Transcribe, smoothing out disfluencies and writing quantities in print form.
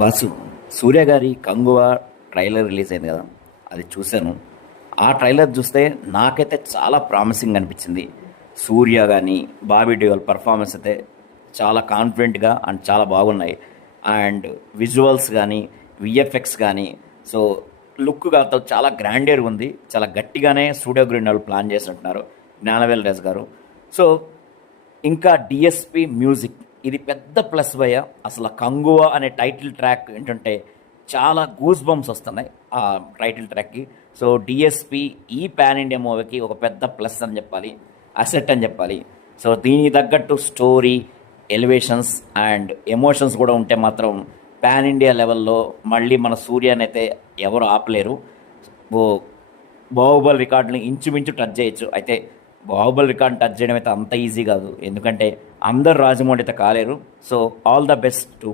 Boss, సూర్య గారి Kanguva trailer release అయింది కదా, అది చూశాను. ఆ ట్రైలర్ చూస్తే నాకైతే చాలా ప్రామిసింగ్ అనిపించింది. సూర్య కానీ బాబీ డియోల్ పర్ఫార్మెన్స్ అయితే చాలా కాన్ఫిడెంట్గా అండ్ చాలా బాగున్నాయి. అండ్ విజువల్స్ కానీ విఎఫ్ఎక్స్ కానీ సో లుక్ కాదు, చాలా గ్రాండియర్ ఉంది. చాలా గట్టిగానే స్టూడియో గ్రీన్ వాళ్ళు ప్లాన్ చేసినట్టున్నారు, జ్ఞానవేల్ రాజ్ గారు. సో ఇంకా డిఎస్పి మ్యూజిక్, ఇది పెద్ద ప్లస్ భయ్య. అసలు కంగువ అనే టైటిల్ ట్రాక్ ఏంటంటే చాలా గూస్ బంప్స్ వస్తున్నాయి ఆ టైటిల్ ట్రాక్కి. సో డిఎస్పి ఈ పాన్ ఇండియా మూవీకి ఒక పెద్ద ప్లస్ అని చెప్పాలి, అసెట్ అని చెప్పాలి. సో దీనికి తగ్గట్టు స్టోరీ, ఎలివేషన్స్ అండ్ ఎమోషన్స్ కూడా ఉంటే మాత్రం పాన్ ఇండియా లెవెల్లో మళ్ళీ మన సూర్యాని అయితే ఎవరు ఆపలేరు. ఓ బాహుబలి రికార్డుని ఇంచుమించు టచ్ చేయొచ్చు. అయితే బాహుబలి రికార్డ్ టచ్ చేయడం అయితే అంత ఈజీ కాదు, ఎందుకంటే అందరు రాజమౌళి అయితే కాలేరు. So all the best to